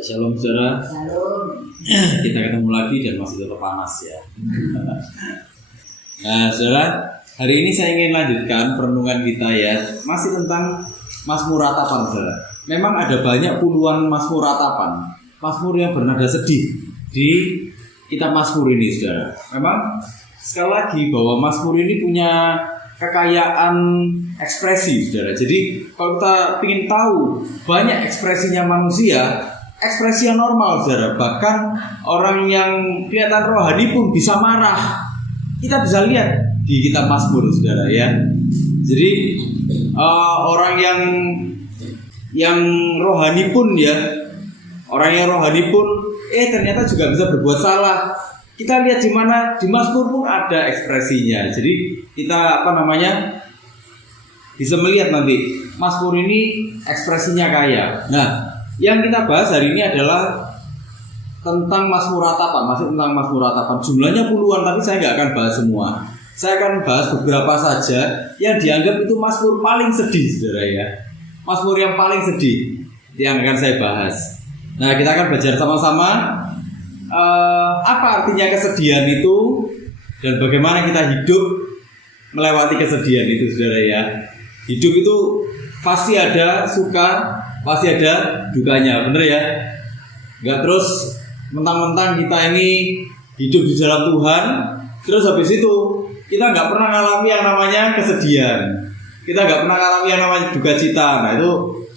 Shalom saudara. Shalom. Kita ketemu lagi dan masih tetap panas ya. Nah saudara, hari ini saya ingin lanjutkan perenungan kita ya, masih tentang Mazmur Ratapan saudara. Memang ada banyak puluhan Mazmur Ratapan, Mazmur yang bernada sedih di kitab Mazmur ini saudara. Memang sekali lagi bahwa Mazmur ini punya kekayaan ekspresi saudara. Jadi kalau kita ingin tahu banyak ekspresinya manusia, ekspresi yang normal saudara. Bahkan orang yang kelihatan rohani pun bisa marah. Kita bisa lihat di kitab Mazmur saudara ya. Jadi orang yang rohani pun ya, orang yang rohani pun ternyata juga bisa berbuat salah. Kita lihat di mana di Mazmur pun ada ekspresinya. Jadi kita bisa melihat nanti Mazmur ini ekspresinya kaya. Nah, yang kita bahas hari ini adalah tentang Mazmur Ratapan, masih tentang Mazmur Ratapan. Jumlahnya puluhan, tapi saya nggak akan bahas semua. Saya akan bahas beberapa saja yang dianggap itu Mazmur paling sedih, saudara ya. Mazmur yang paling sedih yang akan saya bahas. Nah, kita akan belajar sama-sama apa artinya kesedihan itu dan bagaimana kita hidup melewati kesedihan itu, saudara ya. Hidup itu pasti ada suka, pasti ada dukanya, bener ya. Nggak terus mentang-mentang kita ini hidup di dalam Tuhan, terus habis itu kita nggak pernah ngalami yang namanya kesedihan, kita nggak pernah ngalami yang namanya duka cita. Nah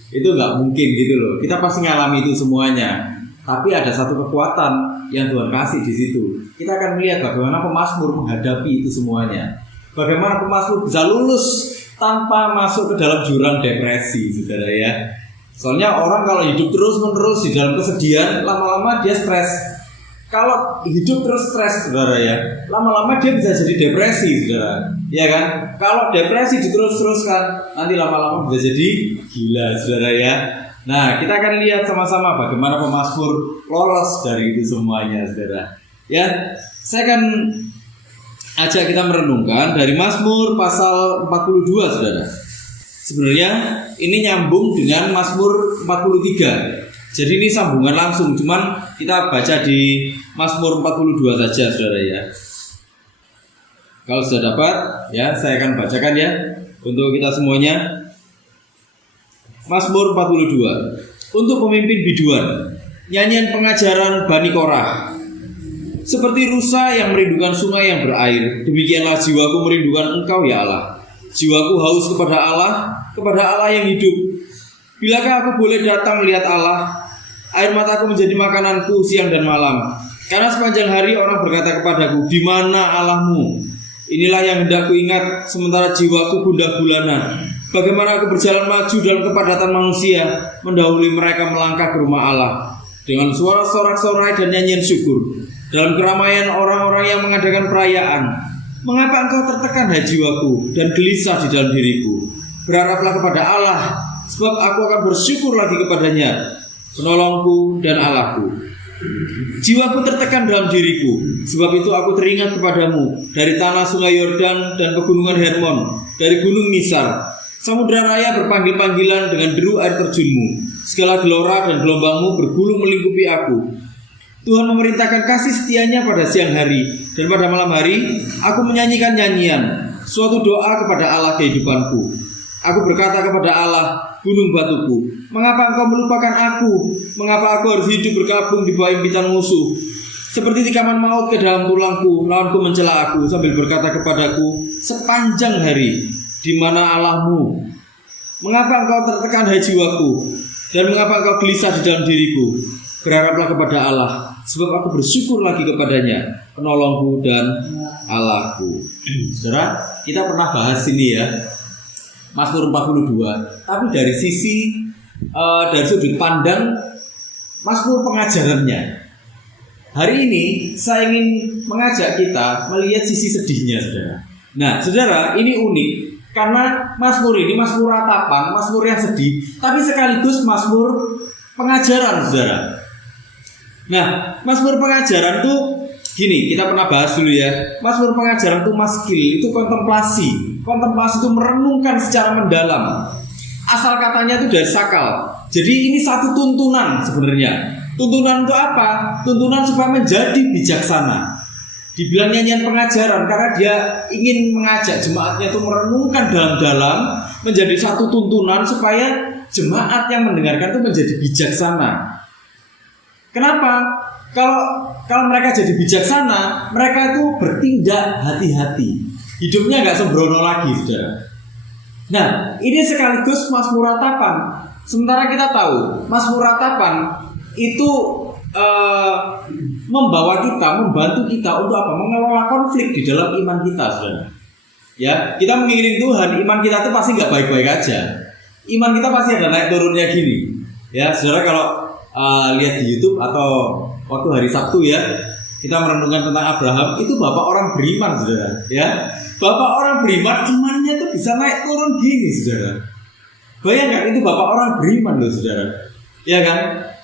itu nggak mungkin gitu loh. Kita pasti ngalami itu semuanya. Tapi ada satu kekuatan yang Tuhan kasih di situ. Kita akan melihat bagaimana pemazmur menghadapi itu semuanya. Bagaimana pemazmur bisa lulus tanpa masuk ke dalam jurang depresi, saudara ya. Soalnya orang kalau hidup terus-menerus di dalam kesedihan, lama-lama dia stres. Kalau hidup terus stres, saudara ya, lama-lama dia bisa jadi depresi, saudara. Ya kan? Kalau depresi diterus-teruskan, nanti lama-lama bisa jadi gila, saudara ya. Nah, kita akan lihat sama-sama bagaimana pemazmur lolos dari itu semuanya, saudara. Ya, saya akan ajak kita merenungkan dari Mazmur pasal 42, saudara. Sebenarnya ini nyambung dengan Mazmur 43. Jadi ini sambungan langsung, cuman kita baca di Mazmur 42 saja, saudara ya. Kalau sudah dapat, ya saya akan bacakan ya untuk kita semuanya. Mazmur 42 untuk pemimpin biduan, nyanyian pengajaran Bani Korah. Seperti rusa yang merindukan sungai yang berair, demikianlah jiwaku merindukan Engkau ya Allah. Jiwaku haus kepada Allah yang hidup. Bilakah aku boleh datang melihat Allah? Air mataku menjadi makananku siang dan malam. Karena sepanjang hari orang berkata kepadaku, di mana Allahmu? Inilah yang hendak ku ingat, sementara jiwaku gundah gulana. Bagaimana aku berjalan maju dalam kepadatan manusia, mendahului mereka melangkah ke rumah Allah dengan suara sorak-sorai dan nyanyian syukur dalam keramaian orang-orang yang mengadakan perayaan. Mengapa engkau tertekan hai jiwaku dan gelisah di dalam diriku? Berharaplah kepada Allah, sebab aku akan bersyukur lagi kepadanya, penolongku dan Allahku. Jiwaku tertekan dalam diriku, sebab itu aku teringat kepadamu dari tanah sungai Yordan dan pegunungan Hermon, dari gunung Misar. Samudra raya berpanggil-panggilan dengan deru air terjunmu. Segala gelora dan gelombangmu bergulung melingkupi aku. Tuhan memerintahkan kasih setianya pada siang hari, dan pada malam hari aku menyanyikan nyanyian, suatu doa kepada Allah kehidupanku. Aku berkata kepada Allah, gunung batuku, mengapa engkau melupakan aku? Mengapa aku harus hidup berkabung di bawah impitan musuh? Seperti tikaman maut ke dalam tulangku, lawanku mencela aku sambil berkata kepadaku sepanjang hari, di mana Allahmu? Mengapa engkau tertekan hai jiwaku, dan mengapa engkau gelisah di dalam diriku? Berharaplah kepada Allah, sebab aku bersyukur lagi kepadanya, penolongku dan Allahku. Saudara, kita pernah bahas ini ya, Mazmur 42. Tapi dari sudut pandang Mazmur pengajarannya. Hari ini saya ingin mengajak kita melihat sisi sedihnya, saudara. Nah, saudara, ini unik karena Mazmur ini Mazmur Ratapan, Mazmur yang sedih, tapi sekaligus Mazmur pengajaran, saudara. Nah, Mazmur pengajaran tuh gini, kita pernah bahas dulu ya. Mazmur pengajaran tuh maskil, itu kontemplasi. Kontemplasi itu merenungkan secara mendalam. Asal katanya itu dari sakal. Jadi ini satu tuntunan sebenarnya. Tuntunan untuk apa? Tuntunan supaya menjadi bijaksana. Dibilang nyanyian pengajaran karena dia ingin mengajak jemaatnya itu merenungkan dalam-dalam, menjadi satu tuntunan supaya jemaat yang mendengarkan itu menjadi bijaksana. Kenapa? Kalau mereka jadi bijaksana, mereka itu bertindak hati-hati. Hidupnya nggak sembrono lagi, saudara. Nah, ini sekaligus Mazmur Ratapan. Sementara kita tahu Mazmur Ratapan itu membantu kita untuk apa? Mengelola konflik di dalam iman kita, saudara. Ya, kita mengiring Tuhan, iman kita itu pasti nggak baik-baik aja. Iman kita pasti ada naik turunnya gini. Ya, saudara kalau lihat di YouTube atau waktu hari Sabtu ya, kita merenungkan tentang Abraham, itu bapak orang beriman, saudara. Ya, bapak orang beriman imannya itu bisa naik turun gini, saudara. Bayangkan itu bapak orang beriman loh, saudara. Ya kan?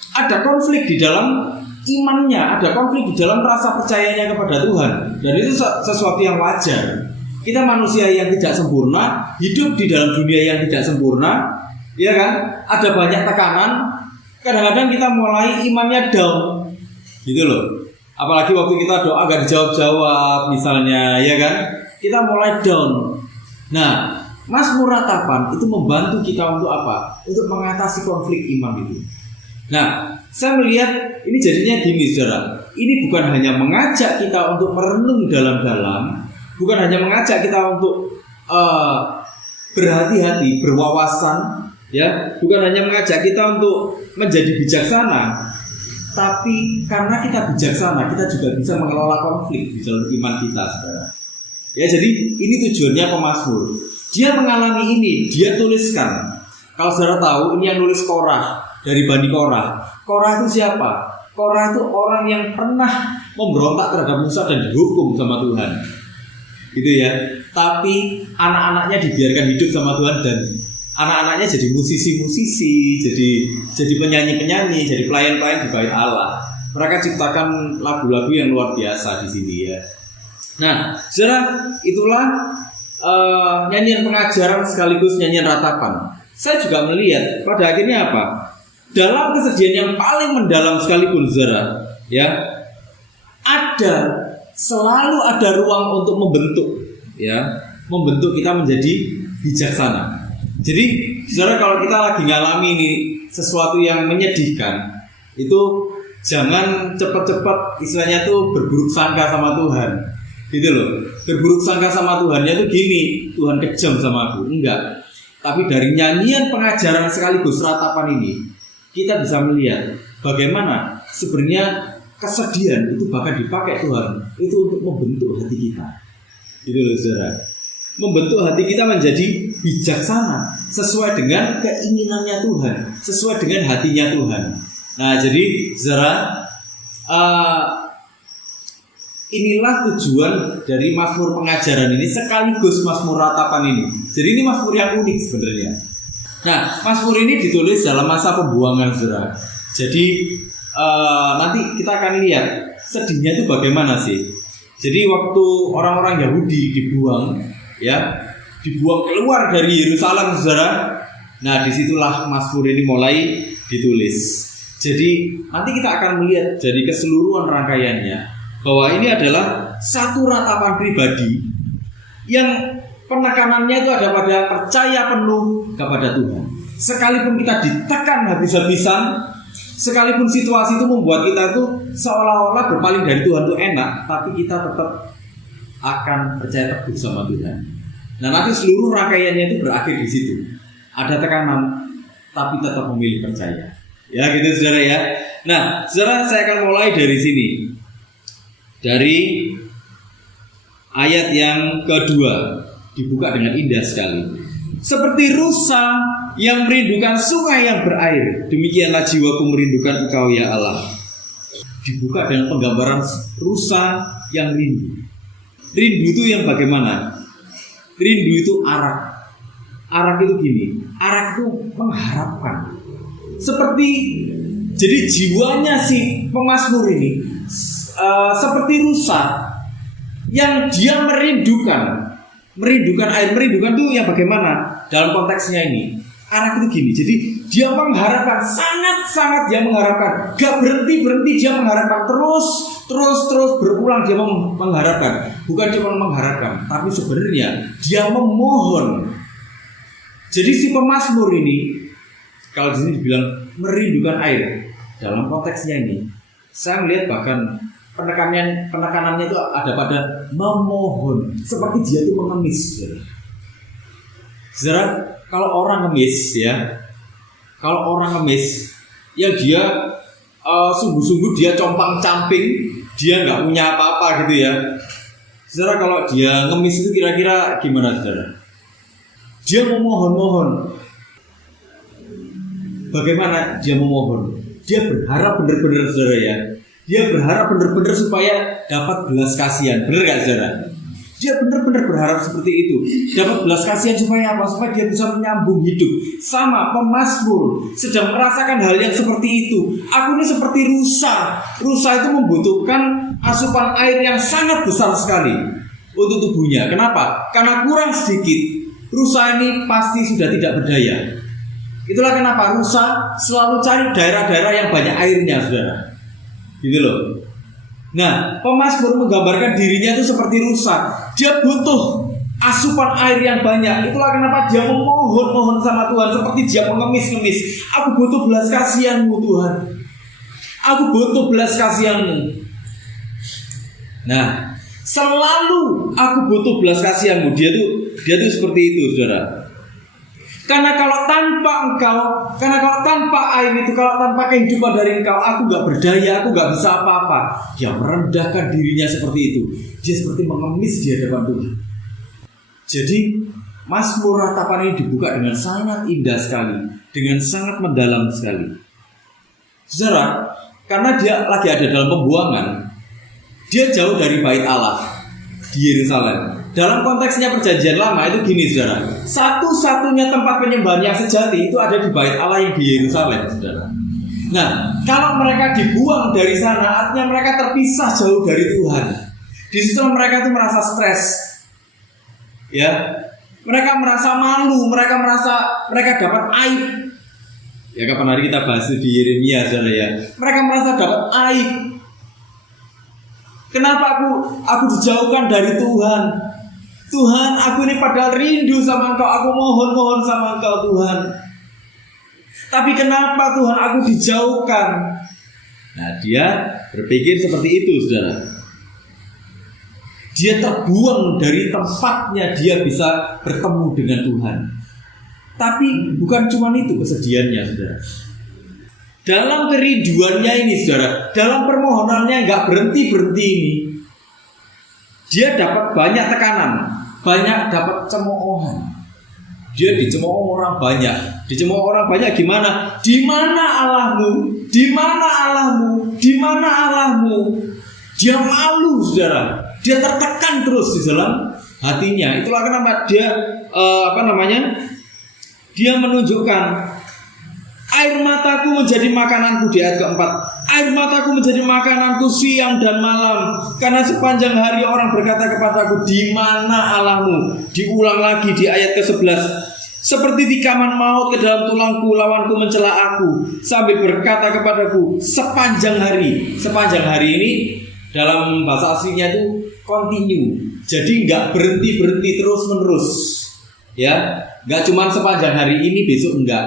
Ada konflik di dalam imannya, ada konflik di dalam rasa percayanya kepada Tuhan, dan itu sesuatu yang wajar. Kita manusia yang tidak sempurna, hidup di dalam dunia yang tidak sempurna, ya kan? Ada banyak tekanan. Kadang-kadang kita mulai imannya down, gitu loh. Apalagi waktu kita doa gak dijawab-jawab, misalnya, ya kan? Kita mulai down. Nah, Mazmur Ratapan itu membantu kita untuk apa? Untuk mengatasi konflik iman itu. Nah, saya melihat ini jadinya gini, saudara. Ini bukan hanya mengajak kita untuk merenung dalam-dalam, bukan hanya mengajak kita untuk berhati-hati, berwawasan, ya, bukan hanya mengajak kita untuk menjadi bijaksana, tapi karena kita bijaksana, kita juga bisa mengelola konflik di dalam iman kita, saudara. Ya, jadi ini tujuannya pemazmur. Dia mengalami ini, dia tuliskan. Kalau saudara tahu, ini yang nulis Korah dari Bani Korah. Korah itu siapa? Korah itu orang yang pernah memberontak terhadap Musa dan dihukum sama Tuhan, gitu ya. Tapi anak-anaknya dibiarkan hidup sama Tuhan, dan anak-anaknya jadi musisi-musisi, jadi penyanyi-penyanyi, jadi pelayan-pelayan di bait Allah. Mereka ciptakan lagu-lagu yang luar biasa di sini ya. Nah, saudara, itulah nyanyian pengajaran sekaligus nyanyian ratapan. Saya juga melihat pada akhirnya apa? Dalam kesedihan yang paling mendalam sekalipun, saudara, ya, selalu ada ruang untuk membentuk kita menjadi bijaksana. Jadi, saudara, kalau kita lagi ngalami ini sesuatu yang menyedihkan, itu jangan cepat-cepat istilahnya tuh berburuk sangka sama Tuhan, gitu loh. Berburuk sangka sama Tuhannya tuh gini, Tuhan kejam sama aku, enggak. Tapi dari nyanyian pengajaran sekaligus ratapan ini, kita bisa melihat bagaimana sebenarnya kesedihan itu bahkan dipakai Tuhan itu untuk membentuk hati kita, gitu loh, saudara. Membentuk hati kita menjadi bijaksana sesuai dengan keinginannya Tuhan, sesuai dengan hatinya Tuhan. Nah, jadi saudara, inilah tujuan dari Mazmur pengajaran ini sekaligus Mazmur ratapan ini. Jadi ini Mazmur yang unik sebenarnya. Nah, Mazmur ini ditulis dalam masa pembuangan, saudara. Jadi nanti kita akan lihat sedihnya itu bagaimana sih. Jadi waktu orang-orang Yahudi dibuang keluar dari Yerusalem, saudara. Nah, disitulah Mazmur ini mulai ditulis. Jadi nanti kita akan melihat dari keseluruhan rangkaiannya bahwa ini adalah satu ratapan pribadi yang penekanannya itu ada pada percaya penuh kepada Tuhan. Sekalipun kita ditekan habis-habisan, sekalipun situasi itu membuat kita itu seolah-olah berpaling dari Tuhan itu enak, tapi kita tetap akan percaya teguh sama Tuhan. Nah, nanti seluruh rangkaiannya itu berakhir di situ. Ada tekanan, tapi tetap memilih percaya. Ya, gitu, saudara ya. Nah, saudara, saya akan mulai dari sini. Dari ayat yang kedua, dibuka dengan indah sekali. Seperti rusa yang merindukan sungai yang berair, demikianlah jiwaku merindukan Engkau ya Allah. Dibuka dengan penggambaran rusa yang rindu. Rindu itu yang bagaimana? Rindu itu arak. Arak itu gini, arak itu mengharapkan. Jadi jiwanya si pemazmur ini seperti rusa yang dia merindukan air. Merindukan itu yang bagaimana? Dalam konteksnya ini, arak itu gini. Jadi Dia mengharapkan, sangat-sangat dia mengharapkan. Gak berhenti-berhenti dia mengharapkan, terus berulang dia mengharapkan. Bukan cuma mengharapkan, tapi sebenarnya dia memohon. Jadi si pemazmur ini, kalau di sini dibilang merindukan air, dalam konteksnya ini, saya melihat bahkan penekanannya itu ada pada memohon, seperti dia itu mengemis. Saudara, kalau orang ngemis ya, dia sungguh-sungguh dia compang-camping, dia nggak punya apa-apa gitu ya. Saudara, kalau dia ngemis itu kira-kira gimana, saudara? Dia memohon-mohon. Bagaimana dia memohon? Dia berharap benar-benar, saudara ya. Dia berharap benar-benar supaya dapat belas kasihan. Benar gak, saudara? Dia benar-benar berharap seperti itu. Dapat belas kasihan supaya apa? Supaya dia bisa menyambung hidup. Sama pemazmur sedang merasakan hal yang seperti itu. Aku ini seperti rusa. Rusa itu membutuhkan asupan air yang sangat besar sekali untuk tubuhnya. Kenapa? Karena kurang sedikit. Rusa ini pasti sudah tidak berdaya. Itulah kenapa rusa selalu cari daerah-daerah yang banyak airnya, saudara. Gitu loh. Nah, pemazmur menggambarkan dirinya itu seperti rusa. Dia butuh asupan air yang banyak. Itulah kenapa dia memohon sama Tuhan, seperti dia mengemis-ngemis. Aku butuh belas kasihan-Mu, Tuhan. Aku butuh belas kasihan-Mu. Nah, selalu aku butuh belas kasihan-Mu. Dia tuh seperti itu, saudara. Karena kalau tanpa air itu, kalau tanpa kehidupan dari Engkau, aku gak berdaya, aku gak bisa apa-apa. Dia merendahkan dirinya seperti itu. Dia seperti mengemis di hadapan Tuhan. Jadi Mazmur ratapan ini dibuka dengan sangat indah sekali, dengan sangat mendalam sekali. Saudara, karena dia lagi ada dalam pembuangan, dia jauh dari bait Allah di Yerusalem. Dalam konteksnya perjanjian lama itu gini, saudara. Satu-satunya tempat penyembahan yang sejati itu ada di bait Allah yang di Yerusalem, saudara. Nah, kalau mereka dibuang dari sana, artinya mereka terpisah jauh dari Tuhan. Di situ mereka itu merasa stres, ya. Mereka merasa malu, mereka dapat aib. Ya, kapan hari kita bahas di Yeremia, saudara ya. Mereka merasa dapat aib. Kenapa aku dijauhkan dari Tuhan? Tuhan, aku ini padahal rindu sama Engkau, aku mohon sama Engkau, Tuhan. Tapi kenapa Tuhan aku dijauhkan? Nah, dia berpikir seperti itu, saudara. Dia terbuang dari tempatnya dia bisa bertemu dengan Tuhan. Tapi bukan cuma itu kesedihannya, saudara. Dalam kerinduannya ini, saudara, dalam permohonannya gak berhenti-berhenti ini, dia dapat banyak tekanan, banyak dapat cemoohan. Dia dicemooh orang banyak. Dicemooh orang banyak gimana? Di mana Allahmu? Di mana Allahmu? Di mana Allahmu? Dia malu, saudara. Dia tertekan terus di dalam hatinya. Itulah kenapa dia dia menunjukkan air mataku menjadi makananku di ayat keempat. Air mataku menjadi makananku siang dan malam. Karena sepanjang hari orang berkata kepadaku, di mana Allahmu? Diulang lagi di ayat ke-11. Seperti tikaman maut ke dalam tulangku, lawanku mencela aku, sambil berkata kepadaku sepanjang hari. Sepanjang hari ini dalam bahasa aslinya itu continue. Jadi nggak berhenti terus menerus. Ya, nggak cuma sepanjang hari ini, besok enggak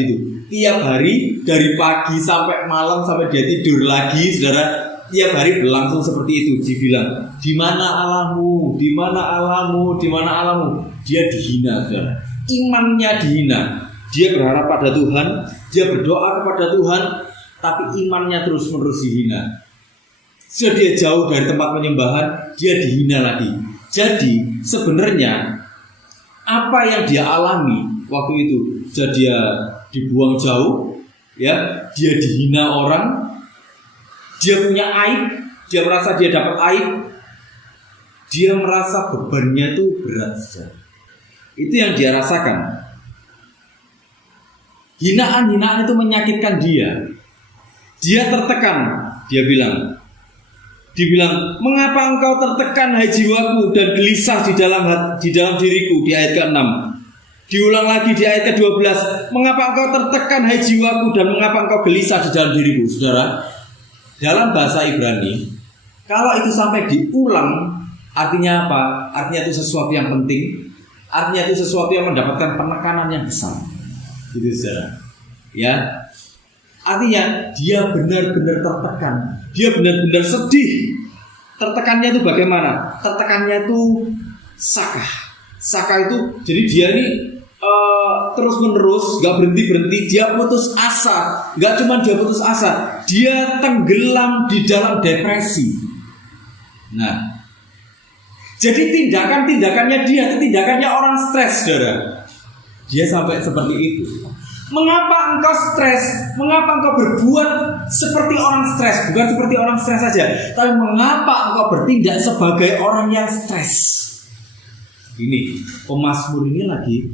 gitu. Tiap hari dari pagi sampai malam sampai dia tidur lagi, saudara, tiap hari berlangsung seperti itu. Dibilang, di mana Allahmu? Di mana Allahmu? Di mana Allahmu? Dia dihina, saudara. Imannya dihina. Dia berharap pada Tuhan, dia berdoa kepada Tuhan, tapi imannya terus-menerus dihina. Setelah dia jauh dari tempat penyembahan, dia dihina lagi. Jadi sebenarnya apa yang dia alami waktu itu, jadi dia dibuang jauh, ya, dia dihina orang, dia punya aib, dia merasa dia dapat aib, dia merasa bebannya itu berat. Itu yang dia rasakan. Hinaan-hinaan itu menyakitkan dia. Dia tertekan. Dibilang, mengapa engkau tertekan hai jiwaku dan gelisah di dalam diriku, di ayat ke-6. Diulang lagi di ayat ke-12, mengapa engkau tertekan hai jiwaku dan mengapa engkau gelisah di dalam diriku. Saudara, dalam bahasa Ibrani, kalau itu sampai diulang, artinya apa? Artinya itu sesuatu yang penting, artinya itu sesuatu yang mendapatkan penekanan yang besar. Gitu saudara. Ya. Artinya dia benar-benar tertekan, dia benar-benar sedih. Tertekannya itu bagaimana? Tertekannya itu Saka itu, jadi dia ini terus menerus, gak berhenti, dia putus asa. Gak cuma dia putus asa, dia tenggelam di dalam depresi. Nah, jadi tindakannya dia itu tindakannya orang stres, saudara. Dia sampai seperti itu. Mengapa engkau stres? Mengapa engkau berbuat seperti orang stres? Bukan seperti orang stres saja, tapi mengapa engkau bertindak sebagai orang yang stres? Ini pemazmur ini lagi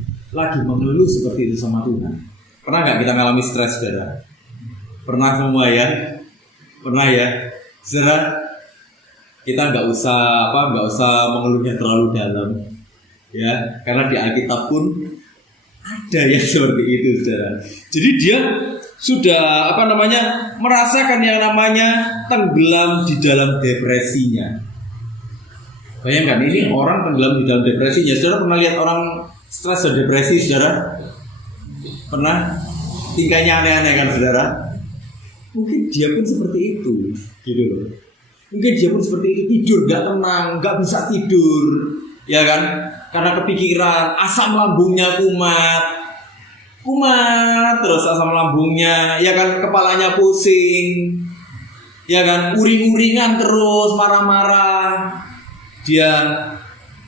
mengeluh seperti itu sama Tuhan. Pernah nggak kita mengalami stres, saudara? Pernah semua ya? Pernah ya, saudara? Kita nggak usah mengeluhnya terlalu dalam, ya, karena di Alkitab pun ada yang seperti itu, saudara. Jadi dia sudah merasakan yang namanya tenggelam di dalam depresinya. Bayangkan ini orang tenggelam di dalam depresinya. Saudara pernah lihat orang stres dan depresi, saudara? Pernah? Tingkahnya aneh-aneh kan, saudara? Mungkin dia pun seperti itu, gitu loh. Mungkin dia pun seperti itu, tidur gak tenang, gak bisa tidur, ya kan? Karena kepikiran, asam lambungnya kumat terus asam lambungnya, ya kan? Kepalanya pusing, ya kan? Uring-uringan terus, marah-marah. Dia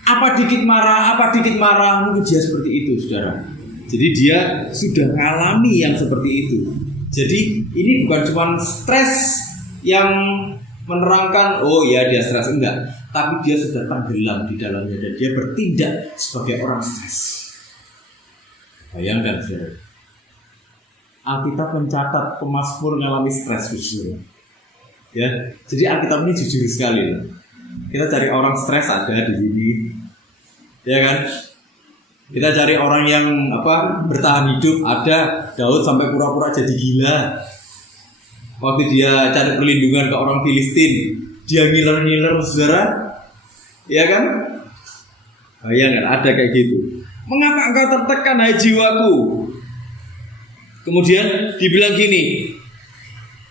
apa dikit marah, mungkin dia seperti itu, saudara. Jadi dia sudah mengalami yang seperti itu. Jadi ini bukan cuma stres yang menerangkan, oh ya dia stres, enggak. Tapi dia sudah tenggelam di dalamnya dan dia bertindak sebagai orang stres. Bayangkan, saudara. Alkitab mencatat pemazmur mengalami stres, saudara. Ya, jadi Alkitab ini jujur sekali. Kita cari orang stres ada di sini, ya kan? Kita cari orang yang bertahan hidup ada. Daud sampai pura-pura jadi gila waktu dia cari perlindungan ke orang Filistin. Dia ngiler-ngiler, saudara, ya kan? Bayangkan ada kayak gitu. Mengapa engkau tertekan hai jiwaku? Kemudian dibilang gini,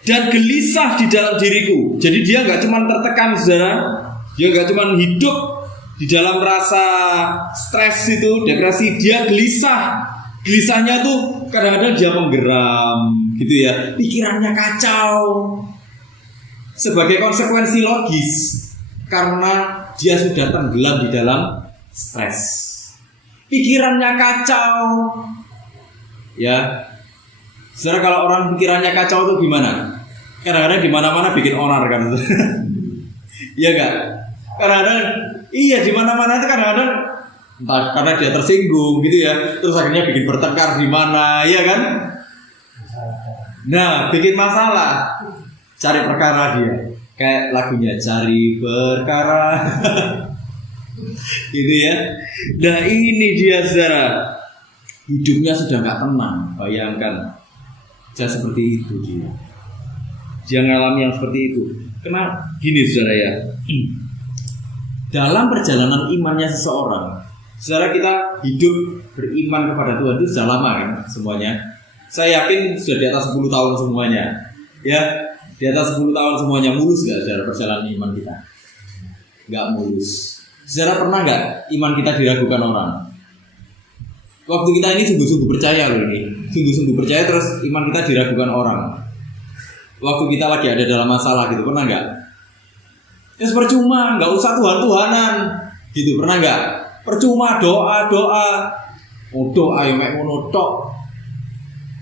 dan gelisah di dalam diriku. Jadi dia nggak cuma tertekan, saudara. Dia nggak cuma hidup di dalam rasa stres itu, depresi. Dia gelisah. Gelisahnya tuh kadang-kadang dia menggeram, gitu ya. Pikirannya kacau. Sebagai konsekuensi logis, karena dia sudah tenggelam di dalam stres. Pikirannya kacau. Ya. Saudara, kalau orang pikirannya kacau itu gimana? Kadang-kadang di mana-mana bikin onar kan. Iya enggak? Kadang-kadang iya di mana-mana itu kadang-kadang entah karena dia tersinggung gitu ya, terus akhirnya bikin bertengkar di mana, ya kan? Nah, bikin masalah, cari perkara dia, kayak lagunya cari perkara, gitu ya. Nah ini dia, saudara, hidupnya sudah nggak tenang. Bayangkan, dia seperti itu dia ngalami yang seperti itu. Kenapa? Gini, saudara ya. Dalam perjalanan imannya seseorang, saudara, kita hidup beriman kepada Tuhan itu sudah lama kan semuanya. Saya yakin sudah di atas 10 tahun semuanya. Ya, di atas 10 tahun semuanya. Mulus gak saudara perjalanan iman kita? Gak mulus. Saudara pernah gak iman kita diragukan orang? Waktu kita ini sungguh-sungguh percaya loh ini. Sungguh-sungguh percaya terus iman kita diragukan orang. Waktu kita lagi ada dalam masalah gitu, pernah gak? Ya percuma, gak usah Tuhan-Tuhanan gitu, pernah gak? Percuma doa-doa. Oh doa yang kayak ngono tok.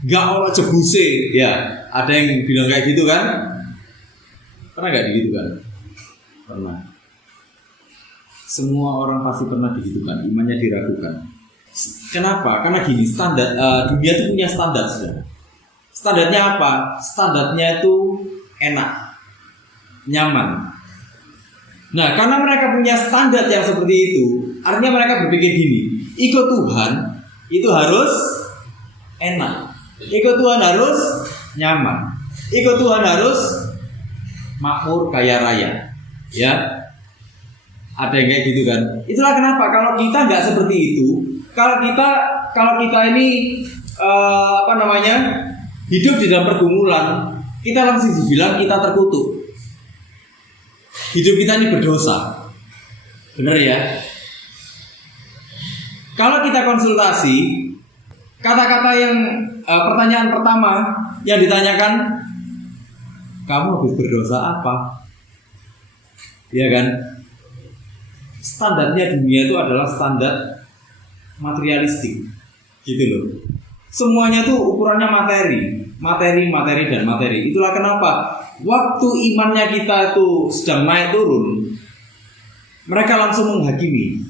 Gak ono jebuse. Ya, ada yang bilang kayak gitu kan? Pernah gak gitu kan? Pernah. Semua orang pasti pernah digitukan, imannya diragukan. Kenapa? Karena gini, standar dunia itu punya standar, saudara. Standarnya apa? Standarnya itu enak, nyaman. Nah, karena mereka punya standar yang seperti itu, artinya mereka berpikir gini, ikut Tuhan itu harus enak. Ikut Tuhan harus nyaman. Ikut Tuhan harus makmur kaya raya. Ya, ada yang kayak gitu kan. Itulah kenapa kalau kita nggak seperti itu, kalau kita ini hidup di dalam pergumulan, kita langsung dibilang kita terkutuk. Hidup kita ini berdosa. Benar ya? Kalau kita konsultasi, kata-kata yang pertanyaan pertama yang ditanyakan, kamu habis berdosa apa? Ya kan? Standarnya dunia itu adalah standar materialistik, gitu loh. Semuanya tuh ukurannya materi dan materi. Itulah kenapa waktu imannya kita itu sedang naik turun, mereka langsung menghakimi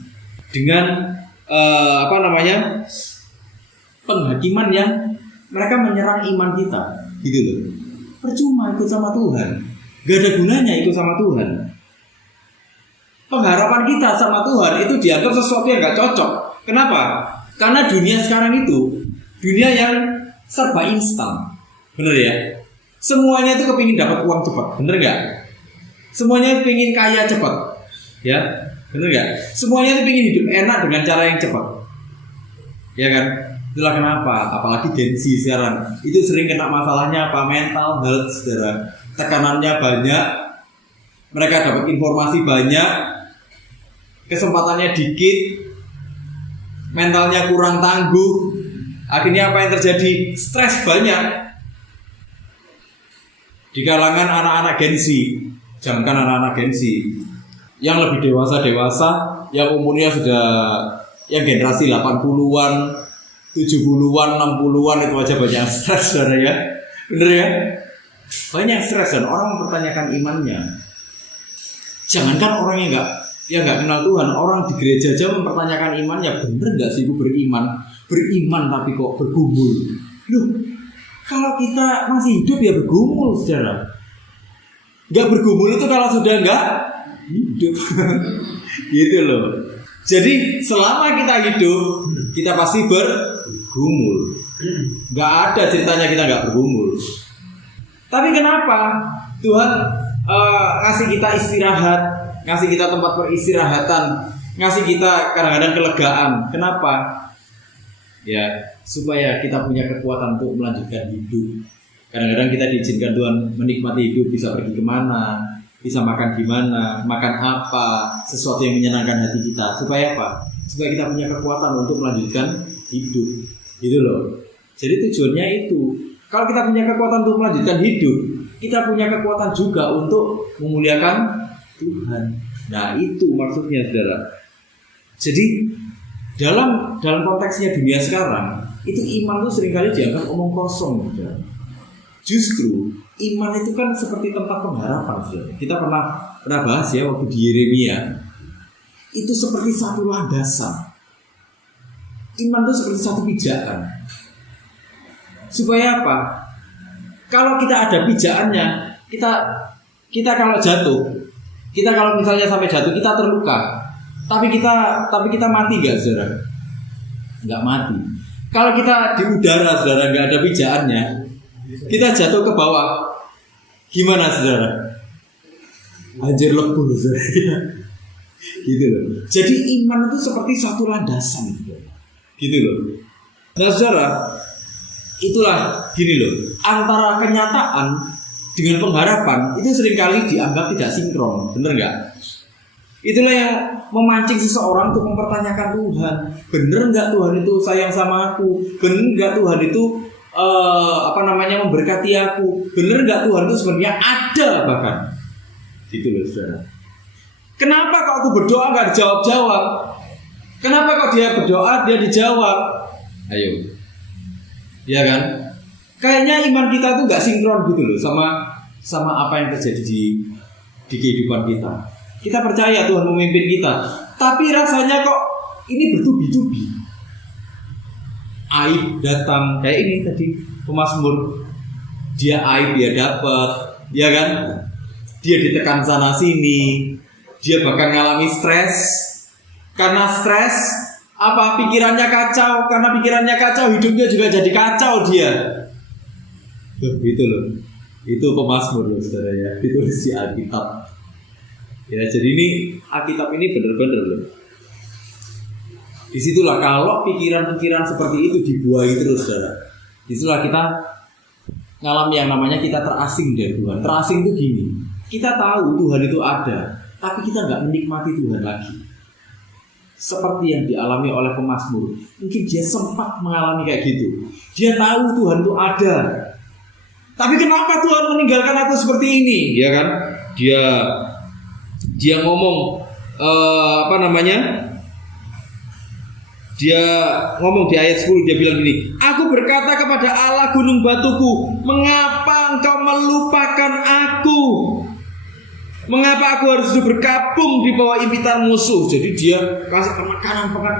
dengan penghakiman yang mereka menyerang iman kita, gitu loh. Percuma ikut sama Tuhan, gak ada gunanya ikut sama Tuhan. Pengharapan kita sama Tuhan itu dianggap sesuatu yang gak cocok. Kenapa? Karena dunia sekarang itu dunia yang serba instan, bener ya? Semuanya itu kepingin dapat uang cepat, bener gak? Semuanya kepingin kaya cepat, ya, bener gak? Semuanya itu kepingin hidup enak dengan cara yang cepat, ya kan? Itulah kenapa, apalagi Gen Z sekarang itu sering kena masalahnya apa? Mental health, saudara. Tekanannya banyak, mereka dapat informasi banyak, kesempatannya dikit, mentalnya kurang tangguh. Akhirnya apa yang terjadi? Stres banyak di kalangan anak-anak Gen Z. Jangankan anak-anak Gen Z, yang lebih dewasa, yang umurnya sudah yang generasi 80-an, 70-an, 60-an itu aja banyak stres, saudara ya. Bener ya? Banyak stres dan orang mempertanyakan imannya. Jangankan orang yang nggak kenal Tuhan, orang di gereja aja mempertanyakan imannya. Bener nggak sih gue beriman tapi kok bergumul? Loh, kalau kita masih hidup ya bergumul, saudara. Nggak bergumul itu kalau sudah nggak hidup. Gitu loh. Jadi selama kita hidup, kita pasti bergumul. Nggak ada ceritanya kita nggak bergumul. Tapi kenapa Tuhan ngasih kita istirahat, ngasih kita tempat peristirahatan, ngasih kita kadang-kadang kelegaan? Kenapa? Ya, supaya kita punya kekuatan untuk melanjutkan hidup. Kadang-kadang kita diizinkan Tuhan menikmati hidup, bisa pergi kemana, bisa makan di mana, makan apa, sesuatu yang menyenangkan hati kita. Supaya apa? Supaya kita punya kekuatan untuk melanjutkan hidup. Gitu loh. Jadi tujuannya itu. Kalau kita punya kekuatan untuk melanjutkan hidup, kita punya kekuatan juga untuk memuliakan Tuhan. Nah, itu maksudnya, saudara. Jadi dalam konteksnya dunia sekarang, itu iman itu seringkali dianggap omong kosong, saudara. Justru iman itu kan seperti tempat pengharapan, saudara. Kita pernah bahas ya waktu di Yeremia. Itu seperti satu landasan. Iman itu seperti satu pijakan. Supaya apa? Kalau kita ada pijakannya, kita kalau jatuh, kita kalau misalnya sampai jatuh, kita terluka. Tapi kita mati nggak, saudara? Nggak mati. Kalau kita di udara, saudara, nggak ada pijakannya, kita jatuh ke bawah, gimana, saudara? Anjir lebur, saudara. Gitu loh. Jadi iman itu seperti satu landasan, gitu loh. Nah, saudara, itulah gini loh. Antara kenyataan dengan pengharapan itu seringkali dianggap tidak sinkron, bener nggak? Itulah yang memancing seseorang untuk mempertanyakan Tuhan. Bener nggak Tuhan itu sayang sama aku? Bener nggak Tuhan itu memberkati aku? Bener nggak Tuhan itu sebenarnya ada bahkan? Gitu loh, saudara. Kenapa kok aku berdoa nggak dijawab-jawab? Kenapa kok dia berdoa dia dijawab? Ayo, ya kan? Kayaknya iman kita tuh nggak sinkron gitu loh sama apa yang terjadi di kehidupan kita. Kita percaya Tuhan memimpin kita, tapi rasanya kok ini bertubi-tubi. Aib datang kayak ini tadi pemazmur, dia aib dia dapat, ya kan? Dia ditekan sana sini, dia bahkan ngalami stres. Karena stres, Apa pikirannya kacau? Karena pikirannya kacau, hidupnya juga jadi kacau dia. Gitu loh. Itu pemazmur loh saudara ya. Ditulis di Alkitab. Ya, jadi ini Alkitab ini benar-benar loh. Disitulah kalau pikiran-pikiran seperti itu dibuahi terus saudara. Disitulah kita ngalami yang namanya kita terasing dari Tuhan. Terasing itu gini. Kita tahu Tuhan itu ada, tapi kita nggak menikmati Tuhan lagi. Seperti yang dialami oleh pemazmur. Mungkin dia sempat mengalami kayak gitu. Dia tahu Tuhan itu ada. Tapi kenapa Tuhan meninggalkan aku seperti ini? Ya kan? Dia ngomong Dia ngomong di ayat 10, dia bilang gini, aku berkata kepada Allah gunung batuku, mengapa engkau melupakan aku? Mengapa aku harus berkabung di bawah impitan musuh? Jadi dia kasih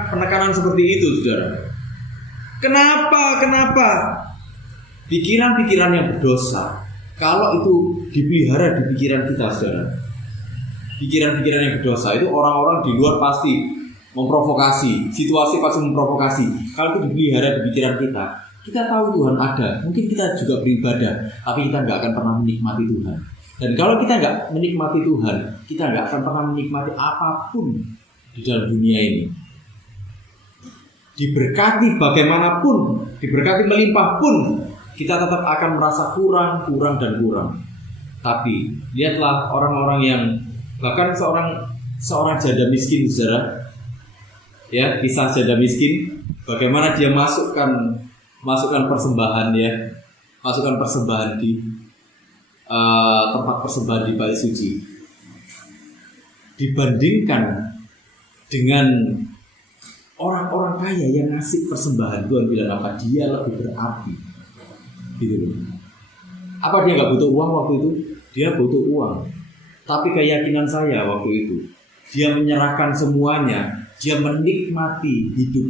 penekanan seperti itu, saudara. Kenapa? Pikiran-pikiran yang berdosa, kalau itu dipelihara di pikiran kita, saudara. Pikiran-pikiran yang berdosa itu orang-orang di luar pasti memprovokasi, situasi pasti memprovokasi. Kalau itu dipelihara di pikiran kita tahu Tuhan ada. Mungkin kita juga beribadah, tapi kita nggak akan pernah menikmati Tuhan. Dan kalau kita nggak menikmati Tuhan, kita nggak akan pernah menikmati apapun di dalam dunia ini. Diberkati bagaimanapun, diberkati melimpah pun, kita tetap akan merasa kurang. Tapi lihatlah orang-orang yang bahkan seorang janda miskin, saudara. Ya, kisah janda miskin, bagaimana dia masukkan persembahan ya, masukkan persembahan di tempat persembahan di bait suci, dibandingkan dengan orang-orang kaya yang ngasih persembahan. Tuhan bilang apa? Dia lebih berarti, gitu loh. Apa dia nggak butuh uang waktu itu? Dia butuh uang, tapi keyakinan saya waktu itu, dia menyerahkan semuanya, dia menikmati hidup,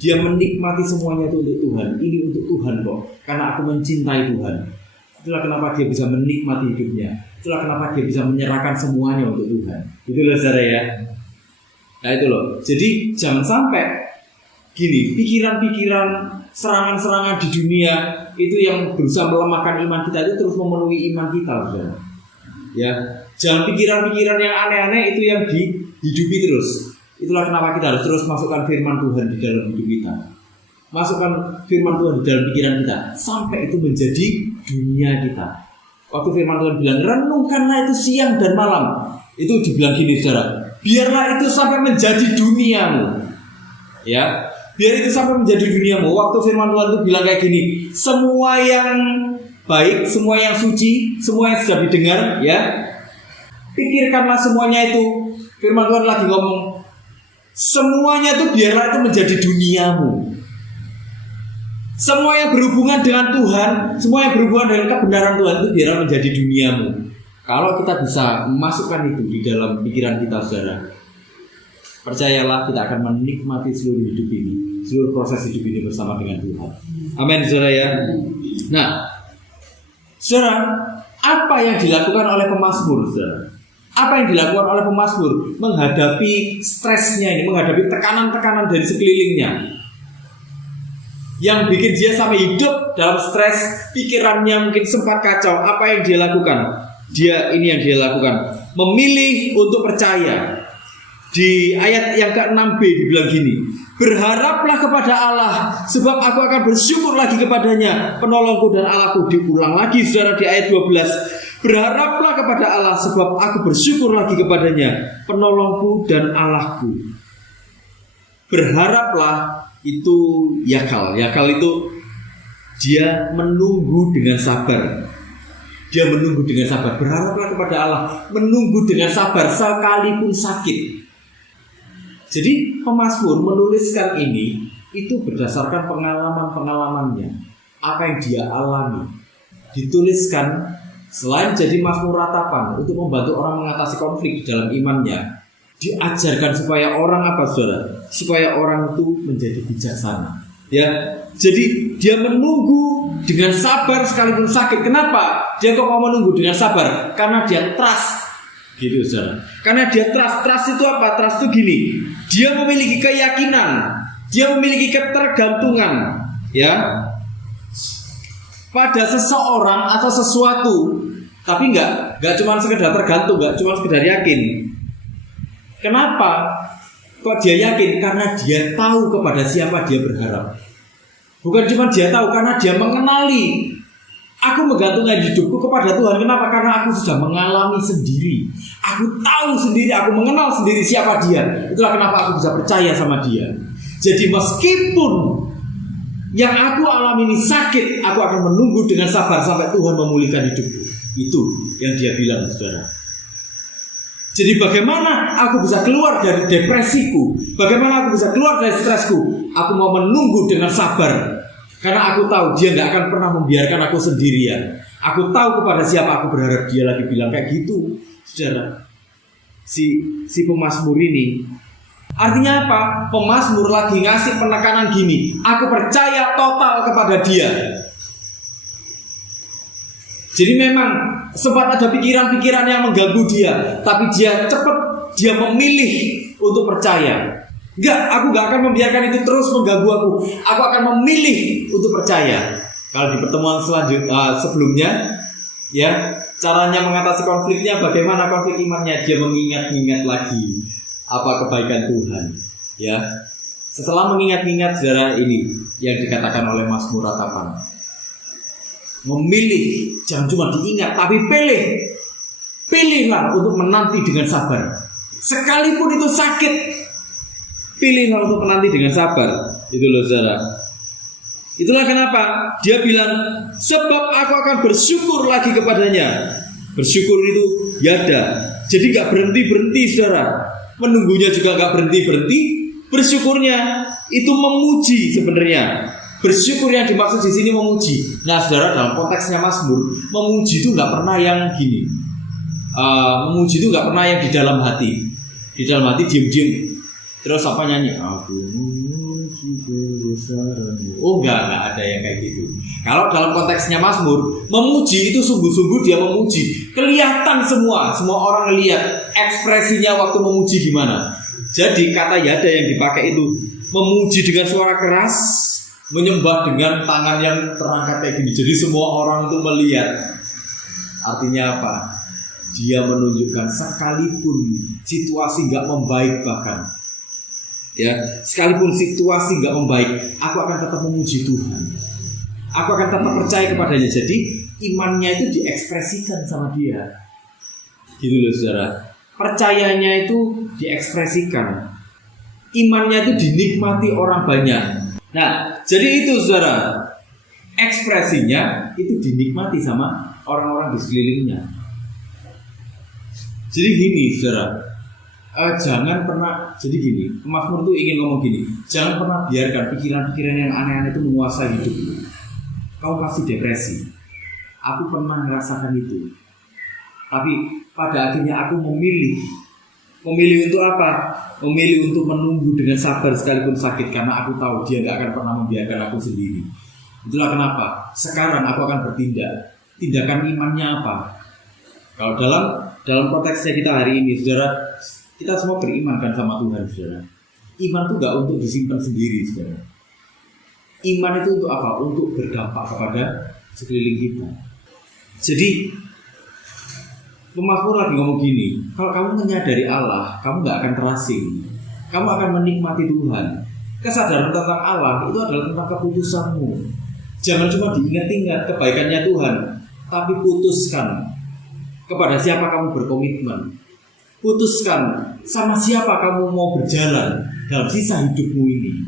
dia menikmati semuanya itu untuk Tuhan. Ini untuk Tuhan kok, karena aku mencintai Tuhan. Itulah kenapa dia bisa menikmati hidupnya. Itulah kenapa dia bisa menyerahkan semuanya untuk Tuhan. Itulah saudara ya. Nah itu loh. Jadi jangan sampai gini, pikiran-pikiran, serangan-serangan di dunia itu yang berusaha melemahkan iman kita itu terus memenuhi iman kita, saudara. Ya, jangan pikiran-pikiran yang aneh-aneh itu yang dihidupi terus. Itulah kenapa kita harus terus masukkan firman Tuhan di dalam hidup kita. Masukkan firman Tuhan di dalam pikiran kita sampai itu menjadi dunia kita. Waktu firman Tuhan bilang renungkanlah itu siang dan malam, itu dibilang gini saudara, biarlah itu sampai menjadi duniamu. Ya, biar itu sampai menjadi duniamu. Waktu firman Tuhan itu bilang kayak gini, semua yang baik, semua yang suci, semua yang sudah didengar, ya, pikirkanlah semuanya itu. Firman Tuhan lagi ngomong, semuanya itu biarlah itu menjadi duniamu. Semua yang berhubungan dengan Tuhan, semua yang berhubungan dengan kebenaran Tuhan itu biarlah menjadi duniamu. Kalau kita bisa memasukkan itu di dalam pikiran kita, saudara, percayalah kita akan menikmati seluruh hidup ini, seluruh proses hidup ini bersama dengan Tuhan. Amin, saudara ya. Nah, saudara, apa yang dilakukan oleh pemazmur, saudara? Apa yang dilakukan oleh pemazmur menghadapi stresnya ini, menghadapi tekanan-tekanan dari sekelilingnya, yang bikin dia sampai hidup dalam stres, pikirannya mungkin sempat kacau. Apa yang dia lakukan? Ini yang dia lakukan, memilih untuk percaya. Di ayat yang ke-6b dibilang gini, berharaplah kepada Allah, sebab aku akan bersyukur lagi kepadanya, penolongku dan Allahku. Diulang lagi saudara di ayat 12, berharaplah kepada Allah, sebab aku bersyukur lagi kepadanya, penolongku dan Allahku. Berharaplah itu yakal. Yakal itu dia menunggu dengan sabar. Dia menunggu dengan sabar. Berharaplah kepada Allah, menunggu dengan sabar sekalipun sakit. Jadi pemazmur menuliskan ini itu berdasarkan pengalaman-pengalamannya, apa yang dia alami. Dituliskan selain jadi mazmur ratapan untuk membantu orang mengatasi konflik di dalam imannya, diajarkan supaya orang apa saudara? Supaya orang itu menjadi bijaksana. Ya, jadi dia menunggu dengan sabar sekalipun sakit. Kenapa? Dia kok mau menunggu dengan sabar? Karena dia trust. Gitu saudara. Karena dia trust. Trust itu apa? Trust itu gini, dia memiliki keyakinan Dia memiliki ketergantungan, ya, pada seseorang atau sesuatu. Tapi nggak cuma sekedar tergantung, nggak cuma sekedar yakin. Kenapa kok dia yakin? Karena dia tahu kepada siapa dia berharap. Bukan cuma dia tahu, karena dia mengenali. Aku menggantungkan hidupku kepada Tuhan. Kenapa? Karena aku sudah mengalami sendiri. Aku tahu sendiri, aku mengenal sendiri siapa dia. Itulah kenapa aku bisa percaya sama dia. Jadi meskipun yang aku alami ini sakit, aku akan menunggu dengan sabar sampai Tuhan memulihkan hidupku. Itu yang dia bilang, saudara. Jadi bagaimana aku bisa keluar dari depresiku? Bagaimana aku bisa keluar dari stresku? Aku mau menunggu dengan sabar. Karena aku tahu dia gak akan pernah membiarkan aku sendirian. Aku tahu kepada siapa aku berharap. Dia lagi bilang kayak gitu, saudara. Si pemazmur ini. Artinya apa? Pemazmur lagi ngasih penekanan gini. Aku percaya total kepada dia. Jadi memang sempat ada pikiran-pikiran yang mengganggu dia, tapi dia memilih untuk percaya. Aku gak akan membiarkan itu terus mengganggu aku. Aku akan memilih untuk percaya. Kalau di pertemuan sebelumnya, ya, caranya mengatasi konfliknya, bagaimana konflik imannya? Dia mengingat-ingat lagi apa kebaikan Tuhan. Ya, setelah mengingat-ingat, saudara, ini yang dikatakan oleh Mazmur Ratapan. Memilih, jangan cuma diingat, tapi pilihlah untuk menanti dengan sabar. Sekalipun itu sakit, pilihlah untuk menanti dengan sabar. Itu loh, saudara. Itulah kenapa dia bilang, sebab aku akan bersyukur lagi kepadanya. Bersyukur itu yada. Jadi gak berhenti-berhenti, saudara. Menunggunya juga gak berhenti-berhenti. Bersyukurnya itu memuji sebenarnya. Bersyukur yang dimaksud di sini memuji. Nah, saudara, dalam konteksnya Mazmur, memuji itu nggak pernah yang gini. Memuji itu nggak pernah yang di dalam hati. Di dalam hati diem-diem. Terus apa nyanyi? Aku memuji kebesaran-Mu. Oh, nggak ada yang kayak gitu. Kalau dalam konteksnya Mazmur, memuji itu sungguh-sungguh dia memuji. Kelihatan semua orang lihat ekspresinya waktu memuji gimana. Jadi kata yada yang dipakai itu memuji dengan suara keras, menyembah dengan tangan yang terangkat kayak gini. Jadi semua orang itu melihat. Artinya apa? Dia menunjukkan sekalipun situasi gak membaik, bahkan ya, sekalipun situasi gak membaik, aku akan tetap memuji Tuhan. Aku akan tetap percaya kepadanya. Jadi imannya itu diekspresikan sama dia. Gitu loh, saudara. Percayanya itu diekspresikan. Imannya itu dinikmati orang banyak. Nah, jadi itu, saudara, ekspresinya itu dinikmati sama orang-orang di sekelilingnya. Jadi gini, saudara, jangan pernah, jadi gini, Mazmur itu ingin ngomong gini, jangan pernah biarkan pikiran-pikiran yang aneh-aneh itu menguasai hidupmu. Kau pasti depresi. Aku pernah merasakan itu. Tapi pada akhirnya aku memilih untuk apa? Memilih untuk menunggu dengan sabar sekalipun sakit, karena aku tahu dia gak akan pernah membiarkan aku sendiri. Itulah kenapa sekarang aku akan bertindak. Tindakan imannya apa? Kalau dalam konteksnya kita hari ini, saudara, kita semua beriman kan sama Tuhan, saudara. Iman itu gak untuk disimpan sendiri, saudara. Iman itu untuk apa? Untuk berdampak kepada sekeliling kita. Jadi Pemazmur lagi ngomong gini, kalau kamu menyadari Allah, kamu gak akan terasing. Kamu akan menikmati Tuhan. Kesadaran tentang Allah itu adalah tentang keputusanmu. Jangan cuma diingat-ingat kebaikannya Tuhan, tapi putuskan kepada siapa kamu berkomitmen. Putuskan sama siapa kamu mau berjalan dalam sisa hidupmu ini.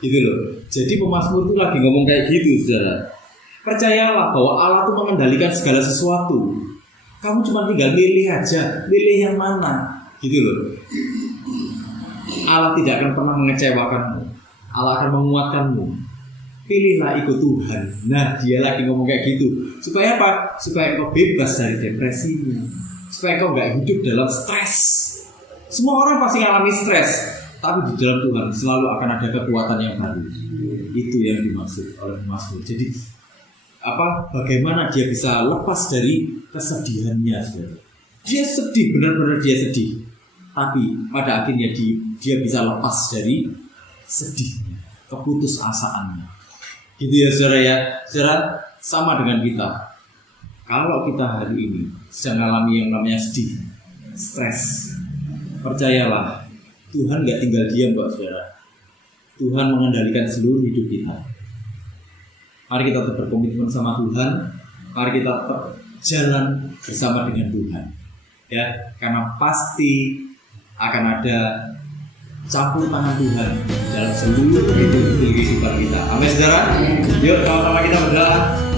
Gitu loh. Jadi Pemazmur itu lagi ngomong kayak gitu, saudara. Percayalah bahwa Allah itu mengendalikan segala sesuatu. Kamu cuma tinggal milih aja, milih yang mana, gitu loh. Allah tidak akan pernah mengecewakanmu. Allah akan menguatkanmu. Pilihlah ikut Tuhan. Nah, dia lagi ngomong kayak gitu. Supaya apa? Supaya kau bebas dari depresinya. Supaya kau gak hidup dalam stres. Semua orang pasti ngalami stres, tapi di dalam Tuhan selalu akan ada kekuatan yang baru. Itu yang dimaksud oleh Mazmur. Jadi bagaimana dia bisa lepas dari kesedihannya, saudara. Dia sedih, benar-benar dia sedih. Tapi pada akhirnya dia bisa lepas dari sedihnya, keputusasaannya. Gitu ya saudara ya. Saudara, sama dengan kita. Kalau kita hari ini sedang mengalami yang namanya sedih, stres, percayalah, Tuhan gak tinggal diam kok saudara. Tuhan mengendalikan seluruh hidup kita. Mari kita tetap berkomitmen sama Tuhan. Mari kita tetap jalan bersama dengan Tuhan. Ya, karena pasti akan ada campur tangan Tuhan dalam seluruh kehidupan kita. Amin saudara. Yuk sama-sama kita berdoa.